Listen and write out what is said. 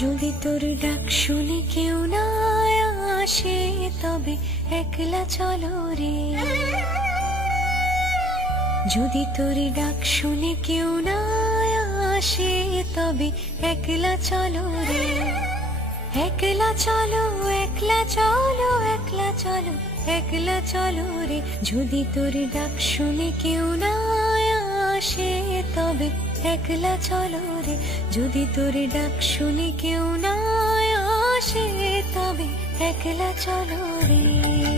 যদি তোর ডাক শুনে কেউ না আসে তবে একলা চলো রে। যদি তোর ডাক শুনে কেউ না আসে তবে একলা চলো রে। একলা চলো, একলা চলো, একলা চলো, একলা চলো রে। যদি তোর ডাক শুনে কেউ না আসে তবে একলা চলো রে। যদি তোর ডাক শুনে কেউ না আসে তবে একলা চলো রে।